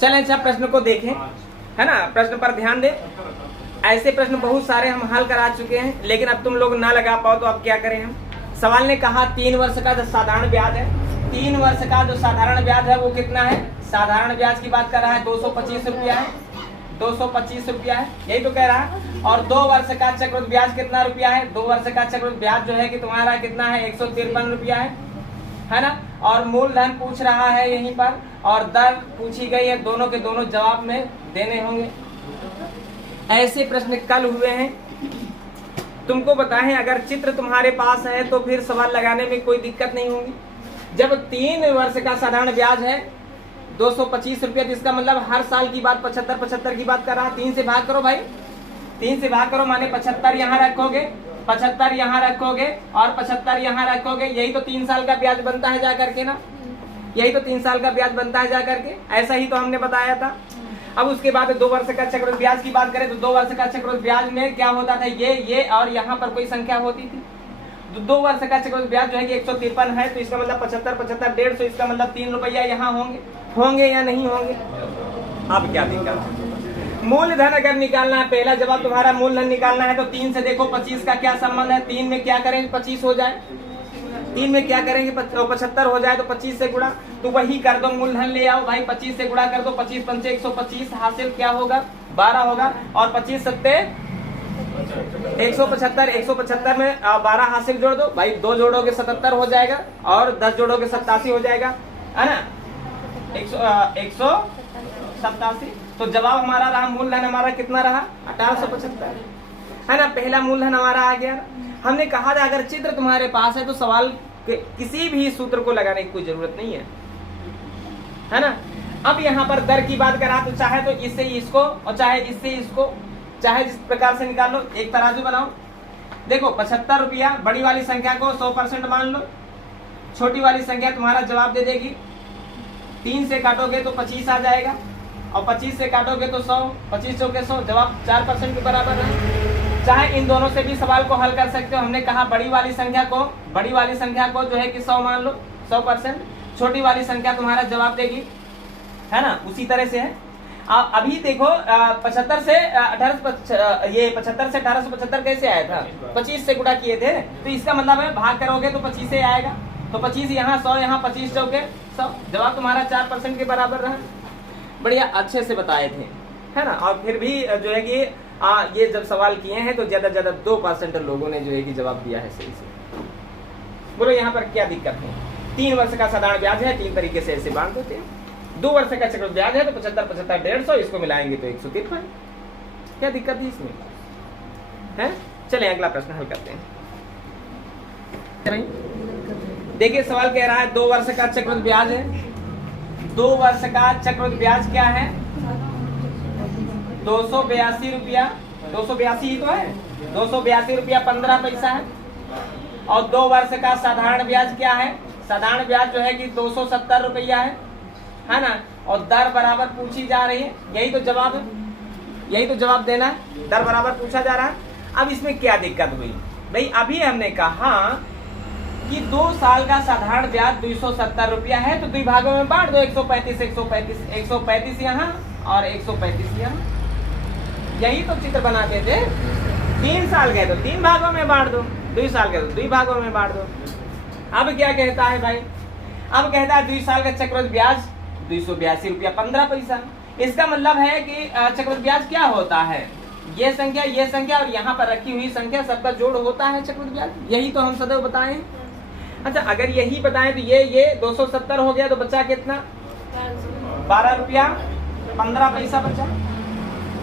चलें अच्छा प्रश्न को देखें, है ना, प्रश्न पर ध्यान दें। ऐसे प्रश्न बहुत सारे हम हल करा चुके हैं, लेकिन अब तुम लोग ना लगा पाओ तो अब क्या करें हम। सवाल ने कहा 3 वर्ष का जो साधारण ब्याज है, 3 वर्ष का जो साधारण ब्याज है वो कितना है, साधारण ब्याज की बात कर रहा है 225 रुपया है, 225 रुपया है, यही तो कह रहा है। और 2 वर्ष का चक्रवृद्धि ब्याज कितना रुपया है, 2 वर्ष का चक्रवृद्धि ब्याज जो है कि तुम्हारा कितना है 153 रुपया है ना। और मूलधन पूछ रहा है यहीं पर, और दर पूछी गई है, दोनों के दोनों जवाब में देने होंगे। ऐसे प्रश्न कल हुए हैं, तुमको बताएं अगर चित्र तुम्हारे पास है तो फिर सवाल लगाने में कोई दिक्कत नहीं होगी। जब 3 वर्ष का साधारण ब्याज है 225 रुपया, जिसका मतलब हर साल की बात 75 की बात कर रहा है। 3 से भाग करो भाई, 3 से भाग करो, माने 75 यहाँ रखोगे, 75 यहाँ रखोगे और 75 यहाँ रखोगे, यही तो 3 साल का ब्याज बनता है जा करके ना, यही तो 3 साल का ब्याज बनता है जा करके, ऐसा ही तो हमने बताया था। अब उसके बाद 2 वर्ष का चक्रवृद्धि ब्याज की बात करें तो 2 वर्ष का चक्रवृद्धि ब्याज में क्या होता था, ये और यहाँ पर कोई संख्या होती थी। 2 वर्ष का चक्रवृद्धि ब्याज जो है कि 153 है, तो इसका मतलब 75 150 इसका मतलब 3 रुपया यहाँ होंगे या नहीं होंगे। अब क्या दिक्कत है, मूलधन अगर निकालना है, पहला जवाब तुम्हारा मूलधन निकालना है तो 3 से देखो 25 का क्या संबंध है, 3 में क्या करेंगे 25 हो जाए, 3 में क्या करेंगे 75 हो जाए तो 25 से गुणा, तो वही कर दो, मूलधन ले आओ भाई, 25 से गुणा कर दो, 25 पंचे 125 हासिल क्या होगा 12 होगा, और 25 सत्ते 175, 175 में 12 हासिल जोड़ दो भाई, 2 जोड़ोगे 77 हो जाएगा और 10 जोड़ोगे 87 हो जाएगा, है ना, 187। तो जवाब हमारा रहा, मूलधन हमारा कितना रहा 1875, है ना, पहला मूलधन हमारा आ गया। हमने कहा था अगर चित्र तुम्हारे पास है तो सवाल किसी भी सूत्र को लगाने की कोई जरूरत नहीं है ना। अब यहाँ पर दर की बात करा तो चाहे तो इससे इसको और चाहे इससे इसको, चाहे जिस प्रकार से निकाल लो, एक तराजू बनाओ, देखो 75 रुपया, बड़ी वाली संख्या को 100% मान लो, छोटी वाली संख्या तुम्हारा जवाब दे देगी। 3 से काटोगे तो 25 आ जाएगा और 25 से काटोगे तो 100, 25 के 100, जवाब 4% के बराबर है। चाहे इन दोनों से भी सवाल को हल कर सकते हो। हमने कहा बड़ी वाली संख्या को जो है कि 100 मान लो, 100%, छोटी वाली संख्या तुम्हारा जवाब देगी, है ना, उसी तरह से है। अभी देखो 75 से 1875 कैसे आया था, 25 से गुणा किए थे, तो इसका मतलब है भाग करोगे तो 25 से आएगा, तो 25 यहाँ 100 यहाँ 25 चौके 100, जवाब तुम्हारा 4% के बराबर रहा। बढ़िया अच्छे से बताए थे, है ना। और फिर भी जो है कि ये जब सवाल किए हैं तो ज्यादा 2% लोगों ने जो है कि जवाब दिया है सही से। बोलो यहाँ पर क्या दिक्कत है। 3 वर्ष का साधारण ब्याज है, 3 तरीके से ऐसे बांट देते हैं। 2 वर्ष का चक्रवृद्धि ब्याज है तो 75 150, इसको मिलाएंगे तो 153, क्या दिक्कत है इसमें, है। चले अगला प्रश्न हल करते हैं। देखिए सवाल कह रहा है 2 वर्ष का चक्रवृद्धि ब्याज है, 2 वर्ष का चक्रवृद्धि ब्याज क्या है 282 रुपया, 282 ही तो है, 282 रुपया 15 पैसा है। और 2 वर्ष का साधारण ब्याज क्या है, साधारण ब्याज जो है कि 270 रुपया है ना, और दर बराबर पूछी जा रही है, यही तो जवाब है, यही तो जवाब देना है, दर बराबर पूछा जा रहा है। अब इसमें क्या दिक्कत हुई भाई, अभी हमने कहा कि 2 साल का साधारण ब्याज 270 रुपया है, तो 2 भागों में बांट दो, 135 यहाँ और 135 यहाँ, यही तो चित्र बनाते थे। 3 साल गए तो 3 भागों में बांट दो, 2 साल गए तो 2 भागों में बांट दो। अब क्या कहता है भाई, अब कहता है 2 साल का चक्रवृद्धि ब्याज 282 रुपया 15 पैसा। इसका मतलब है कि चक्रवृद्धि ब्याज क्या होता है, ये संख्या और यहाँ पर रखी हुई संख्या सबका जोड़ होता है चक्रवृद्धि ब्याज, यही तो हम सदैव बताएं। अच्छा अगर यही बताएं तो ये 270 हो गया तो बचा कितना 12 रुपया 15 पैसा बचा।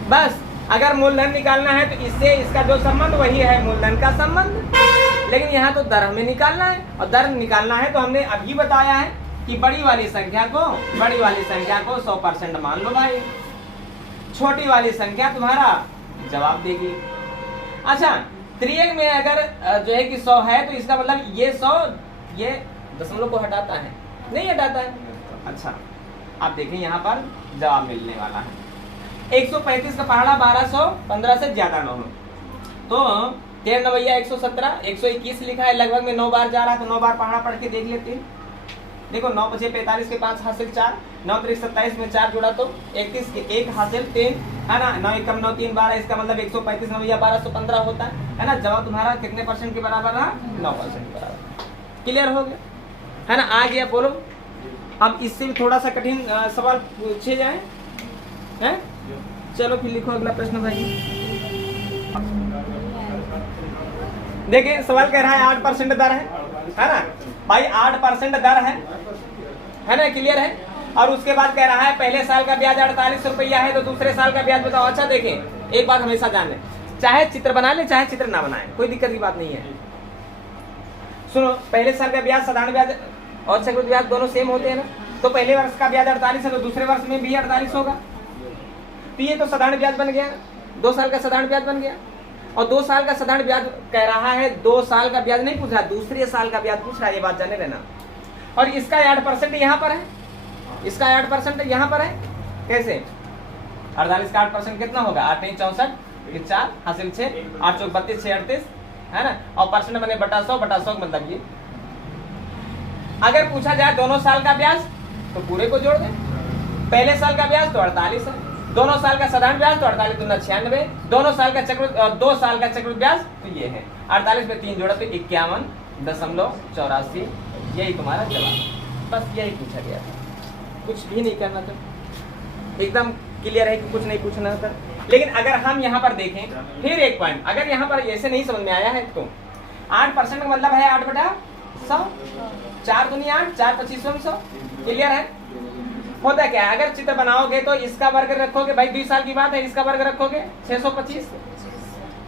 बस अगर मूलधन निकालना है तो इससे इसका जो संबंध वही है मूलधन का संबंध, लेकिन यहाँ तो दर हमें निकालना है, और दर निकालना है तो हमने अभी बताया है कि बड़ी वाली संख्या को 100% मान लो भाई, छोटी वाली संख्या तुम्हारा जवाब देगी। अच्छा त्रियक में अगर जो है कि 100 है तो इसका मतलब ये 100 ये दशमलव को हटाता है, नहीं हटाता है। अच्छा आप देखें यहाँ पर जवाब मिलने वाला है 135 का पहाड़ा 1215 से ज्यादा न हो, तो 13 9 117, 121 लिखा है, लगभग में 9 बार जा रहा है, तो 9 बार पहाड़ा पढ़ के देख लेते हैं, देखो 9 बचे 45 के 5 हासिल 4, 9 3 27 में 4 जोड़ा तो 31 के 1 हासिल 3, है ना। 9 1 9 3 12, इसका मतलब 135 9 या 1215 होता है ना। जवाब तुम्हारा कितने परसेंट के बराबर रहा? 9% के बराबर। क्लियर हो गया, है ना। आ गया, बोलो। अब इससे भी थोड़ा सा कठिन सवाल पूछे जाए, हैं? चलो फिर लिखो अगला प्रश्न भाई। देखिए सवाल कह रहा है 8% दर है ना भाई, 8% दर है ना। क्लियर है। और उसके बाद कह रहा है पहले साल का ब्याज 48 रुपया है, तो दूसरे साल का ब्याज बताओ। अच्छा देखें, एक बात हमेशा जान लें, चाहे चित्र बना ले चाहे चित्र ना बनाए, कोई दिक्कत की बात नहीं है। सुनो, पहले साल का ब्याज, साधारण ब्याज और चक्रवृद्धि ब्याज दोनों सेम होते हैं ना। तो पहले वर्ष का ब्याज 48 है, तो दूसरे वर्ष में भी 48 होगा। तो ये तो साधारण ब्याज बन गया, 2 साल का साधारण ब्याज बन गया। और 2 साल का साधारण ब्याज कह रहा है, 2 साल का ब्याज नहीं पूछ रहा, दूसरे साल का ब्याज पूछ रहा है, ये बात जाने रहना। और इसका 8% यहाँ पर है, इसका 8% यहाँ पर है। कैसे? 48 का 8% कितना होगा? 8 नहीं 64, 4 हासिल 6, 8 चौक 32, 6 38, है ना। और परसेंट बने बटा 100 मतलब ये। अगर पूछा जाए दोनों साल का ब्याज, तो पूरे को जोड़ दें। पहले साल का ब्याज तो 48 है, दोनों साल का साधारण ब्याज तो 48 दूना 96, दोनों साल का चक्रवृद्धि और 2 साल का चक्रवृद्धि ब्याज तो ये है 48 में 3 जोड़ा तो 51.84, यही तुम्हारा जवाब। बस यही पूछा गया था, कुछ भी नहीं करना था, एकदम क्लियर है कि कुछ नहीं पूछना था। लेकिन अगर हम यहाँ पर देखें फिर एक पॉइंट, अगर यहाँ पर ऐसे नहीं समझ में आया है तो 8% का मतलब है 8/100, 4 दुनिया 8, 4 25 100। क्लियर है। होता क्या है, अगर चित्र बनाओगे तो इसका वर्ग रखोगे भाई, 2 साल की बात है, इसका वर्ग रखोगे 625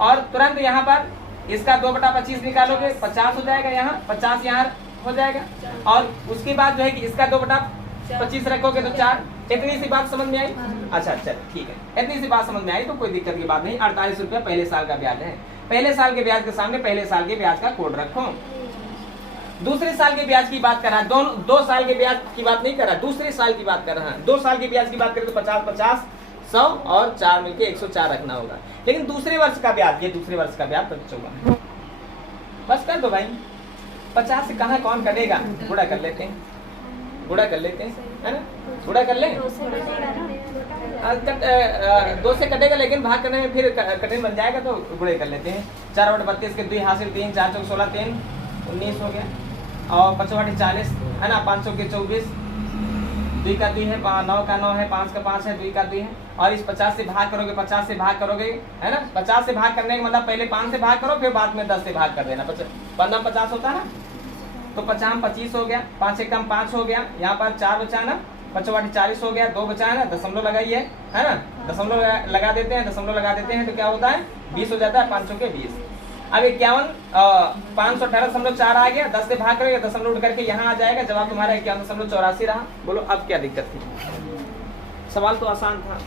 और तुरंत यहाँ पर इसका 2/25 निकालोगे 50 हो जाएगा, यहाँ 50 यहाँ हो जाएगा। और उसके बाद जो है कि इसका 2/25 रखोगे तो 4। इतनी सी बात समझ में आई? अच्छा चल ठीक है, इतनी सी बात समझ में आई तो कोई दिक्कत की बात नहीं। 48 रुपया पहले साल का ब्याज है। पहले साल के ब्याज के सामने पहले साल के ब्याज का कोड रखो। दूसरे साल के ब्याज की बात कर रहा है, 2 साल के ब्याज की बात नहीं कर रहा, दूसरे साल की बात कर रहा है। 2 साल के ब्याज की बात करें तो 50-50 100 और 4 मिलके 104 रखना होगा। लेकिन दूसरे वर्ष का ब्याज, ये दूसरे वर्ष का ब्याज 25 होगा। बस कर दो भाई, 50 से कहाँ कौन कटेगा, गुणा कर लेते हैं, गुणा कर लेते हैं, है ना। गुणा कर ले, 2 से कटेगा लेकिन भाग करने में फिर कठिन बन जाएगा, तो गुणे कर लेते हैं। 4/32 के 2 हासिल 3, 4 चौक 16, 3 19 हो गया। और 5 40 है ना, 500 के 24, 2 का 2 है, 9 का 9 है, 5 का 5 है, 2 का 2 है। और इस 50 से भाग करोगे, 50 से भाग करोगे, है ना। 50 से भाग करने का मतलब पहले 5 से भाग करो, फिर बाद में 10 से भाग कर देना। 15 50 होता है ना, तो 50 25 हो गया, 5 से कम 5 हो गया, यहाँ पर 4 बचा ना, 5 40 हो गया, 2 बचा है ना, दशमलव लगाइए, है ना। दशमलव लगा देते हैं, दशमलव लगा देते हैं तो क्या होता है 20 हो जाता है, 500 के 20। अब 51 518.4 आ गया, 10 से भाग करोगे, दशमलव उठ करके यहाँ आ जाएगा, जवाब तुम्हारा 51.84 रहा। बोलो अब क्या दिक्कत थी? सवाल तो आसान था,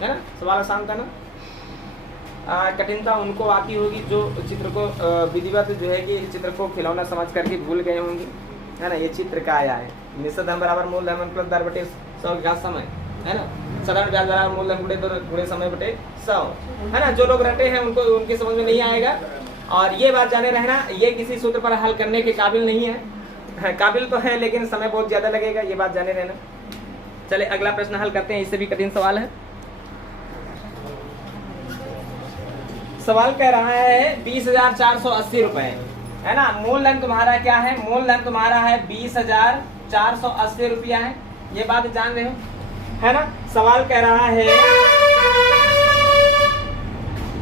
है ना, सवाल आसान था ना। कठिनता उनको आती होगी जो चित्र को विधिवत जो है कि चित्र को खिलौना समझ करके भूल गए होंगे, है ना। ये चित्र का आया है, निश्चित धन बराबर मूलधन प्लस दर बटे 100 का समय, है ना। साधारण ब्याज बराबर मूलधन गुणे समय बटे 100, है ना। जो लोग रटे हैं उनको उनकी समझ में नहीं आएगा। और ये बात जाने रहना, ये किसी सूत्र पर हल करने के काबिल नहीं है, काबिल तो है लेकिन समय बहुत ज्यादा लगेगा, ये बात जाने रहना। चले अगला प्रश्न हल करते हैं, इससे भी कठिन सवाल है। सवाल कह रहा है 20,480 रुपए, है ना। मूलधन तुम्हारा क्या है? मूलधन तुम्हारा है 20,480 रुपया है, ये बात जान रहे हो, है ना। सवाल कह रहा है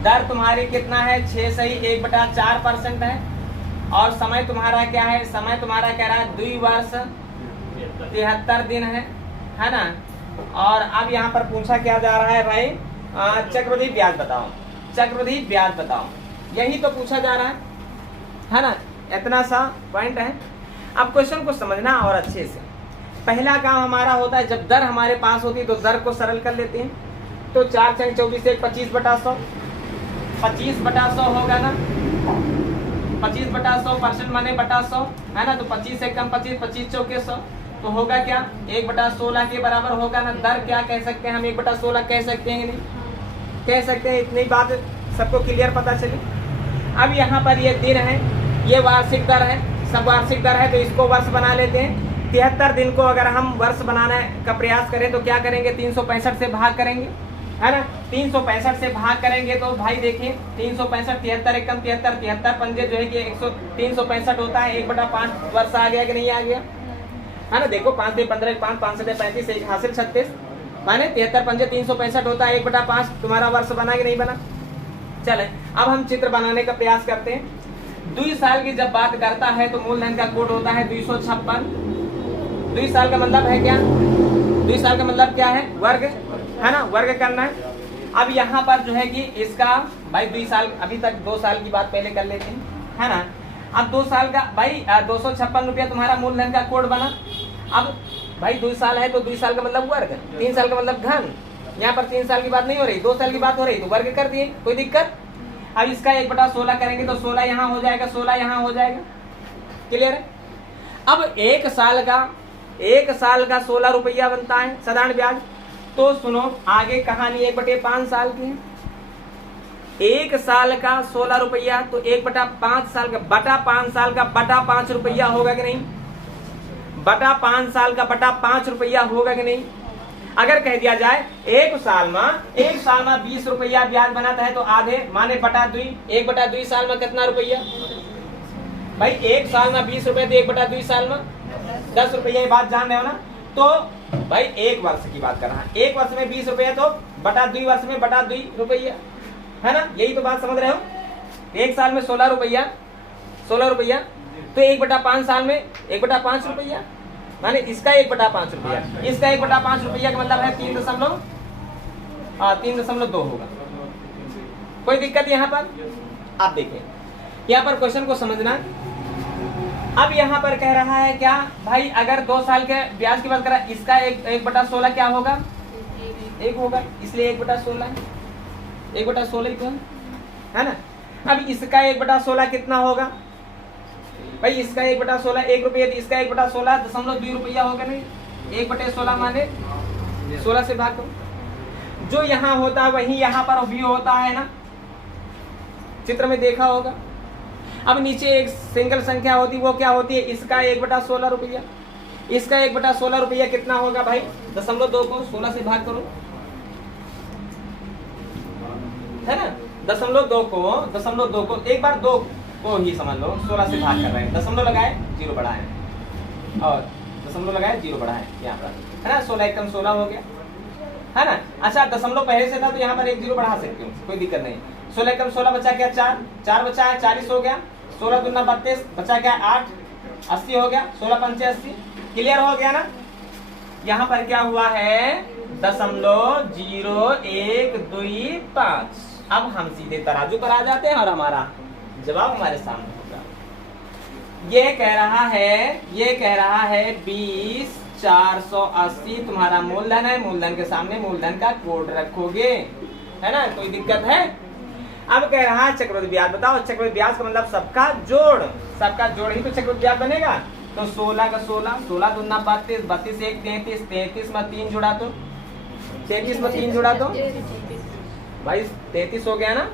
दर तुम्हारी कितना है? 6 सही 1/4% है। और समय तुम्हारा क्या है? समय तुम्हारा कह रहा है 2 वर्ष 73 दिन है ना। और अब यहाँ पर पूछा क्या जा रहा है भाई? चक्रवृद्धि ब्याज बताओ, चक्रवृद्धि ब्याज बताओ, यही तो पूछा जा रहा है ना। इतना सा पॉइंट है। अब क्वेश्चन को समझना और अच्छे से। पहला काम हमारा होता है जब दर हमारे पास होती है तो दर को सरल कर लेते हैं। तो 4 × 24 से 25/100, 25/100 होगा ना, 25/100 परसेंट माने बटा 100, है ना। तो 25 से कम 25, 25 चौके 100, तो होगा क्या 1/16 के बराबर होगा ना। दर क्या कह सकते हैं हम? 1/16 कह सकते हैं, नहीं कह सकते हैं? इतनी बात सबको क्लियर पता चली। अब यहाँ पर ये दिन है, ये वार्षिक दर है, सब वार्षिक दर है तो इसको वर्ष बना लेते हैं। 73 दिन को अगर हम वर्ष बनाने का प्रयास करें तो क्या करेंगे, 365 से भाग करेंगे, है ना। 365 से भाग करेंगे तो भाई देखिए 365, 73 एकम 73, 73 पंजे जो है कि 365 होता है, 1/5 वर्ष आ गया कि नहीं आ गया, है ना। देखो 5 दे 15, 5 5 से 35, एक हासिल 36, माने 73 पंजे 365 होता है, 1/5 तुम्हारा वर्ष बना कि नहीं बना। चले अब हम चित्र बनाने का प्रयास करते हैं। 2 साल की जब बात करता है तो मूलधन का कोड होता है 256। 2 साल का मतलब है क्या, 2 साल का मतलब क्या है, वर्ग, है ना, वर्ग करना है। अब यहाँ पर जो है कि इसका भाई 2 साल, अभी तक 2 साल की बात पहले कर लेते हैं, है ना। अब 2 साल का भाई 256 रुपया तुम्हारा मूलधन का कोड बना। अब भाई 2 साल है तो 2 साल का मतलब वर्ग, 3 साल का मतलब घन। यहाँ पर 3 साल की बात नहीं हो रही, 2 साल की बात हो रही, तो वर्ग कर दिए, कोई दिक्कत। अब इसका 1/16 करेंगे तो 16 यहाँ हो जाएगा, 16 यहाँ हो जाएगा, क्लियर है। अब 1 साल का 16 रुपया बनता है साधारण ब्याज। तो सुनो आगे कहानी 1/5 साल की है। 1 साल का 16 रुपया तो 1/5 साल का बटा 5 साल का बटा 5 रुपया होगा कि नहीं, बटा 5 साल का बटा 5 रुपया होगा कि नहीं। अगर कह दिया जाए 1 साल में 20 रुपया ब्याज बनाता है तो आधे माने बटा 2, 1/2 साल में कितना रुपया भाई, 1 साल में 20 रुपया तो 1/2 साल में 10 रुपया, ये बात जान रहे हो ना। तो भाई 1 वर्ष की बात कर रहा है, 1 वर्ष में 20 रुपया तो बटा 2 वर्ष में बटा 2 रुपया, है ना, यही तो बात समझ रहे हो। 1 साल में 16 रुपया तो 1/5 साल में 1/5 रुपया, माने इसका 1/5 रुपया, इसका 1/5 रुपया का मतलब है 3.2 होगा। कोई दिक्कत यहाँ पर। आप देखें यहाँ पर क्वेश्चन को समझना। अब यहाँ पर कह रहा है क्या भाई, अगर 2 साल के ब्याज की बात करा, इसका 1/16 क्या होगा, 1 होगा, इसलिए 1/16 1/16 ही है ना। अब इसका 1/16 कितना होगा भाई, इसका 1/16 1 रुपया, इसका 1/16 0.2 रुपया होगा नहीं, 1/16 माने 16 से भाग करो। जो यहाँ होता है वही यहाँ पर भी होता है ना, चित्र में देखा होगा। अब नीचे एक सिंगल संख्या होती, वो क्या होती है, इसका 1/16 रुपया, इसका 1/16 रुपया कितना होगा भाई, 0.2 को 16 से भाग करो, है ना। 0.2 को एक बार 2 को ही समझ लो, 16 से भाग कर रहे हैं, दशमलव लगाए 0 बढ़ाए और दशमलव लगाए 0 बढ़ाए यहाँ पर, है ना। 16 एकम 16 हो गया, है ना। अच्छा दशमलव पहले से था तो यहाँ पर 1 0 बढ़ा सकते हो, कोई दिक्कत नहीं। 16 एकम 16 बचा क्या, 4 बचा है, 40 हो गया। 16 दूना 32 बचा क्या 8, 80 हो गया। 16 पंचे 80, क्लियर हो गया ना। यहाँ पर क्या हुआ है 0.0125। अब हम सीधे तराजू पर आ जाते हैं और हमारा जवाब हमारे सामने होगा। ये कह रहा है 20,480 तुम्हारा मूलधन है, मूलधन के सामने मूलधन का कोड रखोगे, है ना, कोई दिक्कत है। अब कह रहा है चक्रवृद्धि ब्याज बताओ। चक्रवृद्धि ब्याज का मतलब सबका जोड़ ही तो चक्रवृद्धि ब्याज बनेगा। तो 16 का 16 दूना 32, 32 एक 33, 33 में 3 जुड़ा तो 33 में 3 जुड़ा तो भाई 33 हो गया ना।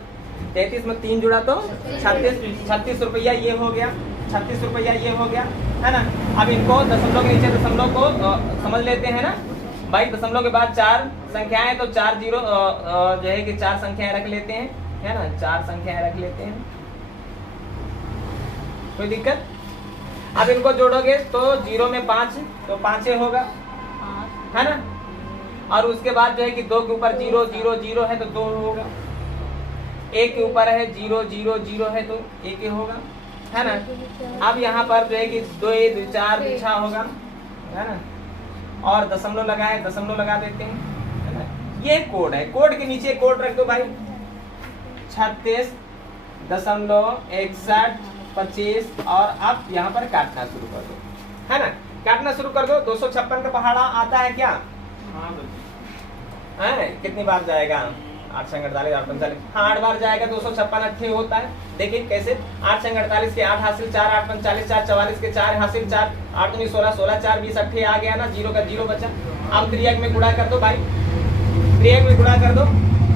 33 में 3 जुड़ा तो 36 रुपया ये हो गया, 36 रुपया ये हो गया, है ना। अब इनको दशमलव के नीचे दशमलव को समझ लेते हैं ना भाई। दशमलव के बाद 4 संख्याएं तो 4 0 जो है कि 4 संख्याएं रख लेते हैं, है ना, 4 संख्याएं रख लेते हैं, कोई दिक्कत। अब इनको जोड़ोगे तो 0 में 5 तो 5 होगा, है ना। और उसके बाद जो है कि 2 के ऊपर 0 0 0 है तो 2 होगा, 1 के ऊपर है 0 0 0 है तो 1 होगा, है ना। अब यहाँ पर जो है कि 2 4 बिछा होगा, है ना, और दशमलव लगा देते हैं, है ना। ये कोड है, कोड के नीचे कोड रख दो भाई 36.6125 और अब यहाँ पर काटना शुरू कर दो, है ना, काटना शुरू कर दो। 256 का पहाड़ा आता है क्या, है कितनी बार जाएगा, 8 संग 48 8 45, हाँ 8 बार जाएगा। 256 अट्ठे होता है, देखिए कैसे 8 संग 48 के 8 हासिल 4 8 45 4 44 के 4 हासिल 4 8 दूनी 16 16 4 20 अट्ठे आ गया ना, 0 का 0 बचा। अब त्रियक में गुणा कर दो भाई, त्रियक में गुणा कर दो,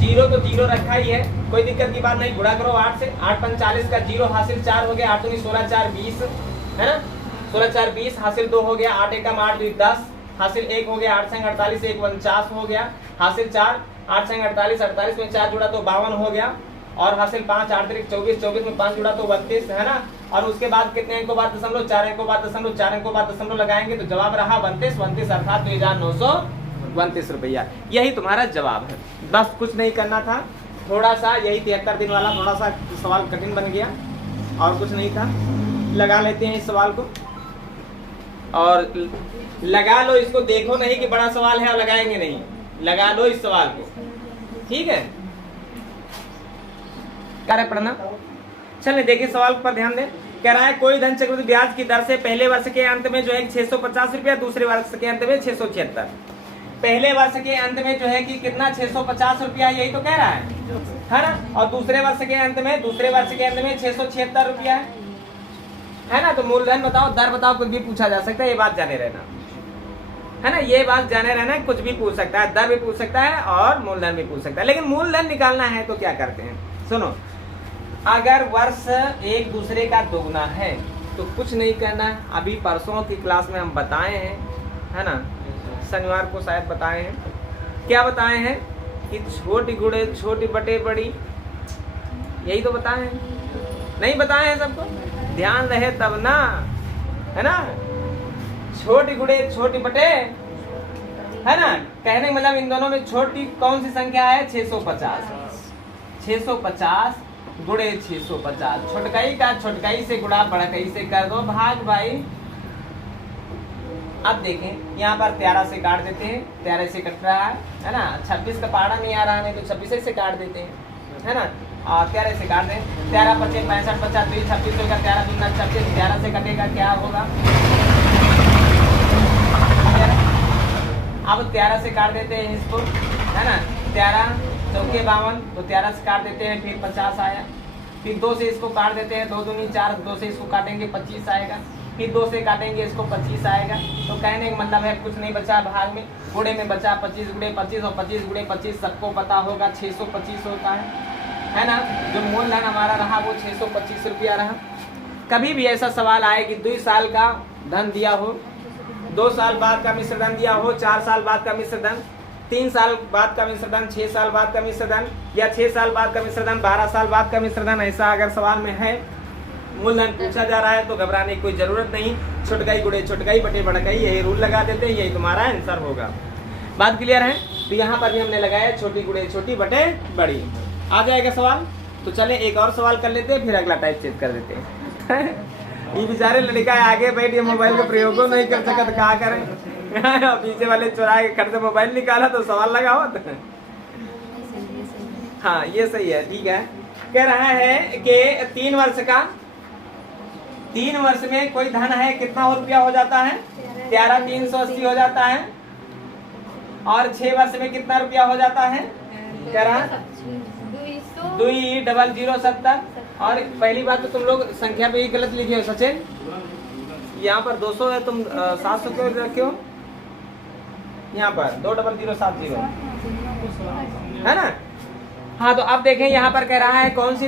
0 तो 0 रखा ही है, कोई दिक्कत की बात नहीं, गुणा करो 8 से। 8 45 का 0 हासिल 4 हो गया, 8 दूनी 16 4 20, है ना। 16 4 20, हासिल 2 हो गया, 8 एकम 8 2 10, हासिल 1 हो गया, 8 संग 48 1 49 हो गया, हासिल 4 8 संग 48 48 में 4 जुड़ा तो 52 हो गया, और हासिल 5 8 3 24 24 में 5 जुड़ा तो 32, है ना। और उसके बाद कितने अंकों बाद दशमलव, 4 अंकों बाद दशमलव, 4 अंकों बाद दशमलव लगाएंगे तो जवाब रहा 32 32 अर्थात 2932 रुपया। यही तुम्हारा जवाब है, बस कुछ नहीं करना था। थोड़ा सा यही 73 दिन वाला थोड़ा सा सवाल कठिन बन गया और कुछ नहीं था। लगा लेते हैं इस सवाल को और लगा लो इसको, देखो नहीं कि बड़ा सवाल है और लगाएंगे नहीं, लगा लो इस सवाल को, ठीक है। कार्य पढ़ना, चलिए देखिए सवाल पर ध्यान दें। कह रहा है कोई धन चक्रवृद्धि ब्याज की दर से पहले वर्ष के अंत में जो है 650 रुपया, दूसरे वर्ष के अंत में 676। पहले वर्ष के अंत में जो है कि कितना 650 रुपया, यही तो कह रहा है ना। और दूसरे वर्ष के अंत में 676 रुपया है ना। तो मूलधन बताओ, दर बताओ, कुछ भी पूछा जा सकता है, ये बात जाने रहना, है ना। ये बात जाने रहना, कुछ भी पूछ सकता है, दर भी पूछ सकता है और मूलधन भी पूछ सकता है। लेकिन मूलधन निकालना है तो क्या करते हैं, सुनो। अगर वर्ष एक दूसरे का दोगुना है तो कुछ नहीं करना। अभी परसों की क्लास में हम बताए हैं, है ना, शनिवार को शायद बताए हैं। क्या बताए हैं कि छोटी गुड़े छोटी बटे बड़ी, यही तो बताए हैं, नहीं बताए हैं सबको, ध्यान रहे तब ना, है ना। छोटी गुड़े छोटी बटे, है ना। कहने का मतलब इन दोनों में छोटी कौन सी संख्या है, 650। 650 गुड़े 650, छोटकाई का छोटकाई से गुड़ा बड़काई से कर दो भाग भाई। अब देखें यहाँ पर 13 से काट देते हैं, 13 से कट रहा है ना। 26 का पारा नहीं आ रहा, नहीं तो 26 से काट देते हैं, है ना। और 13 से काट दें, 13 25 65 50 2 26 होगा, 13 दूना 26, 13 से कटेगा क्या होगा। अब 13 से काट देते हैं इसको, है ना। 13 चौके 52, तो 13 से काट देते हैं, फिर 50 आया। फिर 2 से इसको काट देते हैं, 2 दूनी 4, 2 से इसको काटेंगे 25 आएगा। फिर 2 से काटेंगे इसको 25 आएगा। तो कहने का मतलब है कुछ नहीं बचा भाग में, गुड़े में बचा 25 गुड़े 25 और 25 गुड़े 25 सबको पता होगा 625 होता है ना। जो मूलधन हमारा रहा वो 625 रुपया रहा। कभी भी ऐसा सवाल आए कि 2 साल का धन दिया हो, 2 साल बाद का मिश्र धन दिया हो, 4 साल बाद का मिश्र धन, 3 साल बाद का मिश्र धन, 6 साल बाद का मिश्र धन, या 6 साल बाद का मिश्र धन, 12 साल बाद का मिश्र धन, ऐसा अगर सवाल में है, मूलधन पूछा जा रहा है तो घबराने की कोई जरूरत नहीं। छोटकाई गुड़े छोटकाई बटे बड़काई, यही रूल लगा देते हैं, यही तुम्हारा आंसर होगा। बात क्लियर है। तो यहाँ पर भी हमने लगाया छोटी गुड़े छोटी बटे बड़ी, आ जाएगा सवाल। तो चले एक और सवाल कर लेते हैं, फिर अगला टाइप चेक कर देते हैं। ये बेचारे लड़का आगे बैठ के मोबाइल का प्रयोग नहीं कर सका तो क्या करें। पीछे वाले चुरा के खट से मोबाइल निकाला तो सवाल लगा हो। हाँ ये सही है, ठीक है। कह रहा है कि 3 वर्ष में कोई धन है, कितना रुपया हो जाता है, 13,380 हो जाता है। और 6 वर्ष में कितना रुपया हो जाता है, कह रहा है 2,070। और पहली बात तो तुम लोग संख्या पे ही गलत लिखे हो सचिन, यहाँ पर 200 है, तुम 700 क्यों रखे हो, यहाँ पर 2,070 है ना। हाँ तो अब देखें यहाँ पर कह रहा है कौन सी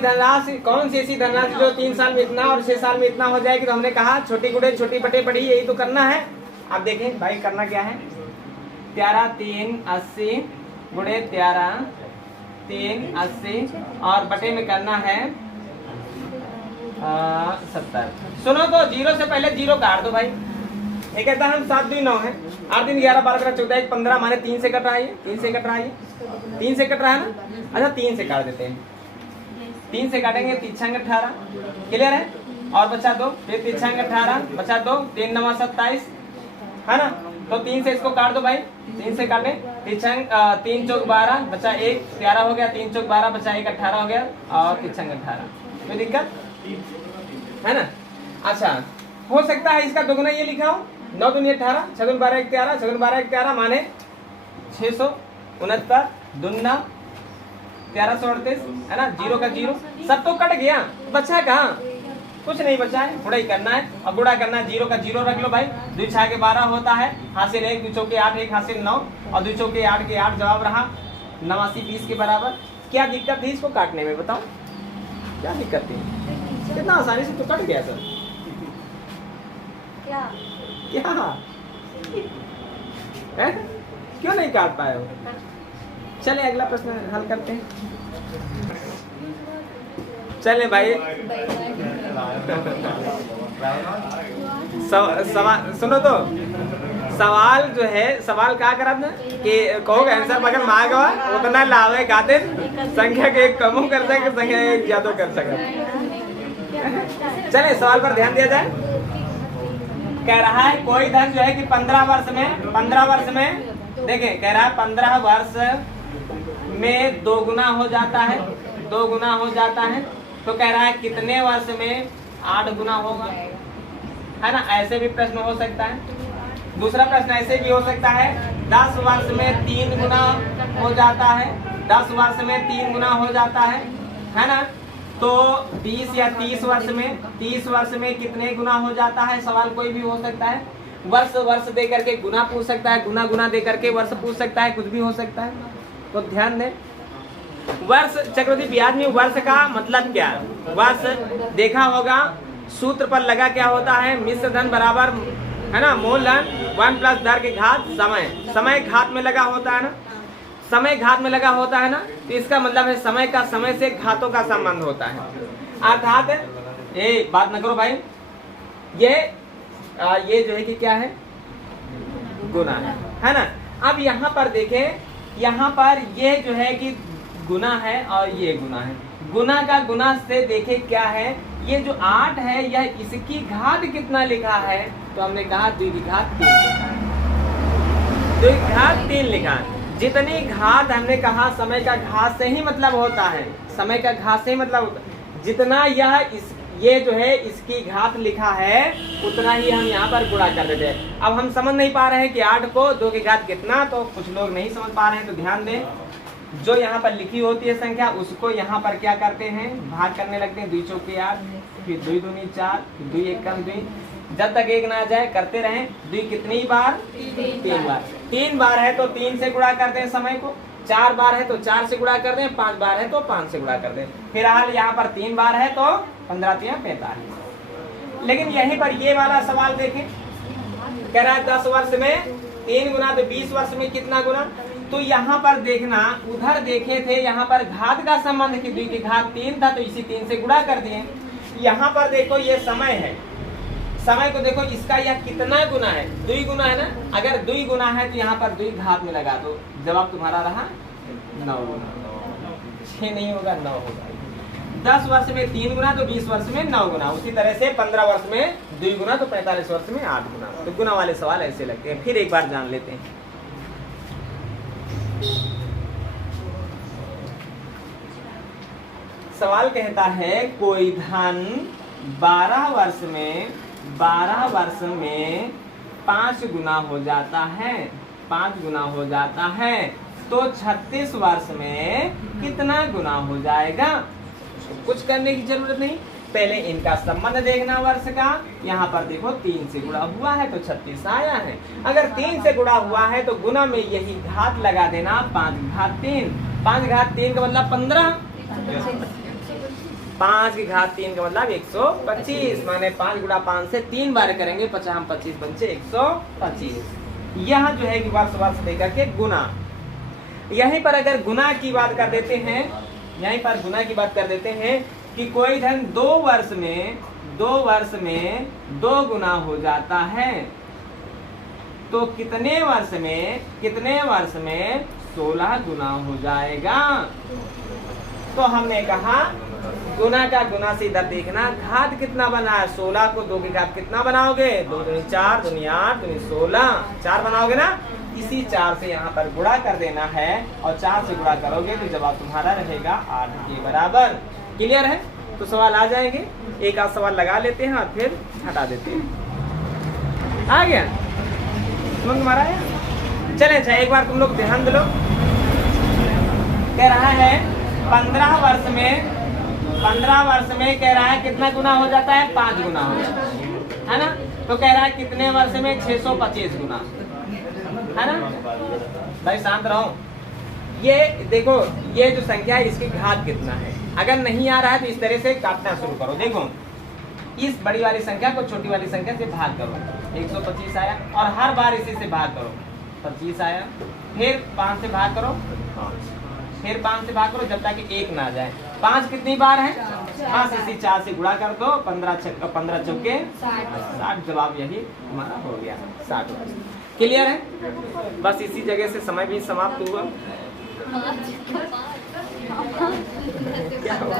ऐसी धनराशि जो 3 साल में इतना और 6 साल में इतना हो जाएगी। तो हमने कहा छोटी गुड़े छोटी बटे बड़ी, यही तो करना है। अब देखें भाई करना क्या है, 13,380 गुड़े 13,380 और बटे में करना है 70। सुनो तो 0 से पहले 0 काट दो भाई। एक कहता है हम 7 दिन 9 है, 8 दिन 11 12 14 1 15 माने 3 से कट रहा है, 3 से कट रहा है, 3 से कट रहा है ना। अच्छा 3 से काट देते हैं, 3 से काटेंगे 3 छंग 18, क्लियर है। और बचा 2, फिर 3 छंग 18 बचा 2, 3 9 27 है ना। तो 3 से इसको काट दो भाई, 3 से काटे, 3 चौक 12 बचा 1 11 हो गया, 3 चौक 12 बचा 1 18 हो गया और 3 छंग 18। कोई दिक्कत है ना। अच्छा हो सकता है इसका दोगुना ये लिखा हो, 9 दूनी 18, 6 दूनी 12 11, 6 दूनी 12 11 माने 669 दुना 1338 है ना। 0 का 0 सब तो कट गया, बचा कहाँ, कुछ नहीं बचा है, गुड़ा ही करना है। अब गुड़ा करना है, 0 का 0 रख लो भाई, 2 6 के 12 होता है, हासिल 1 2 चौके 8 1 हासिल 9 और 2 चौके 8 के 8 जवाब रहा 89 20 के बराबर। क्या दिक्कत थी इसको काटने में, बताओ क्या दिक्कत थी, कितना आसानी से तो कट गया सर। क्या क्या है? क्यों नहीं काट पाए हो? चले अगला प्रश्न हल करते हैं। चले भाई सवाल सुनो तो, सवाल जो है, सवाल क्या करा था कि कहोगे आंसर बगल में आ गया उतना लावे खातिर संख्या के एक कम कर सके, संख्या एक ज्यादा कर सके। चले सवाल पर ध्यान दिया जाए। कह रहा है कोई धन जो है कि 15 वर्ष में देखें, कह रहा है 15 वर्ष में 2 गुना हो जाता है, 2 गुना हो जाता है। तो कह रहा है कितने वर्ष में 8 गुना होगा, है ना? ऐसे भी प्रश्न हो सकता है। दूसरा प्रश्न ऐसे भी हो सकता है 10 वर्ष में 3 गुना हो जाता है, 10 वर्ष में 3 गुना हो जाता है ना? तो 20 या 30 वर्ष में कितने गुना हो जाता है, सवाल कोई भी हो सकता है। वर्ष दे करके गुना पूछ सकता है, गुना दे करके वर्ष पूछ सकता है, कुछ भी हो सकता है। तो ध्यान दें, वर्ष चक्रवर्ती ब्याज में वर्ष का मतलब क्या है? वर्ष देखा होगा, सूत्र पर लगा क्या होता है, मिश्र धन बराबर, है ना, मूलधन 1 प्लस दर के घात समय घात में लगा होता है ना, समय घात में लगा होता है ना। तो इसका मतलब है समय का समय से घातों का संबंध होता है। अर्थात ये बात न करो भाई, ये जो है कि क्या है, गुना है ना। अब यहाँ पर देखें, यहाँ पर ये जो है कि गुना है और ये गुना है। गुना का गुना से देखे क्या है, ये जो 8 है यह इसकी घात कितना लिखा है, तो हमने कहा 2 की घात 3 लिखा है, 2 की घात 3 लिखा है। जितनी घात हमने कहा समय का घात से ही मतलब होता है, समय का घात से ही मतलब होता है। जितना ये जो है इसकी घात लिखा है उतना ही हम यहाँ पर गुणा कर देते हैं। अब हम समझ नहीं पा रहे हैं कि 8 को 2 की घात कितना, तो कुछ लोग नहीं समझ पा रहे हैं, तो ध्यान दें, जो यहाँ पर लिखी होती है संख्या उसको यहाँ पर क्या करते हैं, भाग करने लगते हैं। 2 चौके 8, फिर 2 दूनी 4, 2 एक कम 2, जब तक एक ना आ जाए करते रहें। 2 कितनी बार, 3 बार। 3 बार है तो 3 से गुणा कर दें समय को, 4 बार है तो 4 से गुणा कर दें, 5 बार है तो 5 से गुणा कर दें। फिलहाल यहाँ पर 3 बार है तो 15 3 45। लेकिन यहीं पर ये वाला सवाल देखें, कह रहा है 10 वर्ष में 3 गुना, तो 20 वर्ष में कितना गुना। तो यहाँ पर देखना, उधर देखे थे यहाँ पर घात का संबंध की 2 की घात 3 था, तो इसी 3 से गुणा कर दिए। यहाँ पर देखो ये समय है, समय को देखो इसका यह कितना गुना है, 2 गुना है ना। अगर 2 गुना है तो यहाँ पर 2 घात में लगा दो, जवाब तुम्हारा रहा 9 गुना। 6 नहीं होगा, 9 होगा। 10 वर्ष में 3 गुना तो 20 वर्ष में 9 गुना। उसी तरह से 15 वर्ष में 2 गुना तो 45 वर्ष में 8 गुना। तो गुना वाले सवाल ऐसे लगते हैं। फिर एक बार जान लेते हैं। सवाल कहता है कोई धन 12 वर्ष में 5 गुना हो जाता है, 5 गुना हो जाता है, तो 36 वर्ष में कितना गुना हो जाएगा। कुछ करने की जरूरत नहीं, पहले इनका संबंध देखना वर्ष का। यहाँ पर देखो 3 से गुणा हुआ है तो 36 आया है। अगर 3 से गुणा हुआ है तो गुना में यही घात लगा देना, 5 घात 3। 5 घात 3 का मतलब 15, 5 की घात 3 का मतलब 125, माने 5 गुणा 5 से 3 बार करेंगे, 50 हम 25 बचे 125। यह जो है कि वर्ष लेकर के गुना। यहीं पर अगर गुना की बात कर देते हैं, यहीं पर गुना की बात कर देते हैं कि कोई धन 2 वर्ष में 2 गुना हो जाता है, तो कितने वर्ष में 16 गुना हो जाएगा। तो हमने कहा गुना का गुना से इधर देखना, घात कितना बना है, 16 को 2 की घात कितना बनाओगे, 2 दूनी 4, 2 दूनी 8, 2 दूनी 16, 4 बनाओगे ना। इसी 4 से यहाँ पर गुणा कर देना है और 4 से गुणा करोगे तो जवाब तुम्हारा रहेगा 8 के बराबर। क्लियर है? तो सवाल आ जाएंगे, एक आध सवाल लगा लेते हैं और फिर हटा देते हैं। आ गया समझ तुम्हारा है? चले अच्छा एक बार तुम लोग ध्यान दो। कह रहा है 15 वर्ष में कह रहा है कितना गुना हो जाता है, 5 गुना हो जाता है ना। तो कह रहा है कितने वर्ष में 625 गुना, है ना। भाई शांत रहो। ये देखो ये जो संख्या है इसकी घात कितना है, अगर नहीं आ रहा है तो इस तरह से काटना शुरू करो। देखो इस बड़ी वाली संख्या को छोटी वाली संख्या से भाग करो। 125 आया और हर बार इसी से भाग करो। 25 आया, फिर 5 से भाग करो, 5, फिर 5 से भाग करो जब तक 1 ना आ जाए। 5 कितनी बार है? बस इसी 4 से गुणा कर दो। 15 चौके 60। जवाब यही हमारा हो गया 60। क्लियर है? बस इसी जगह से समय भी समाप्त हुआ। क्या हुआ?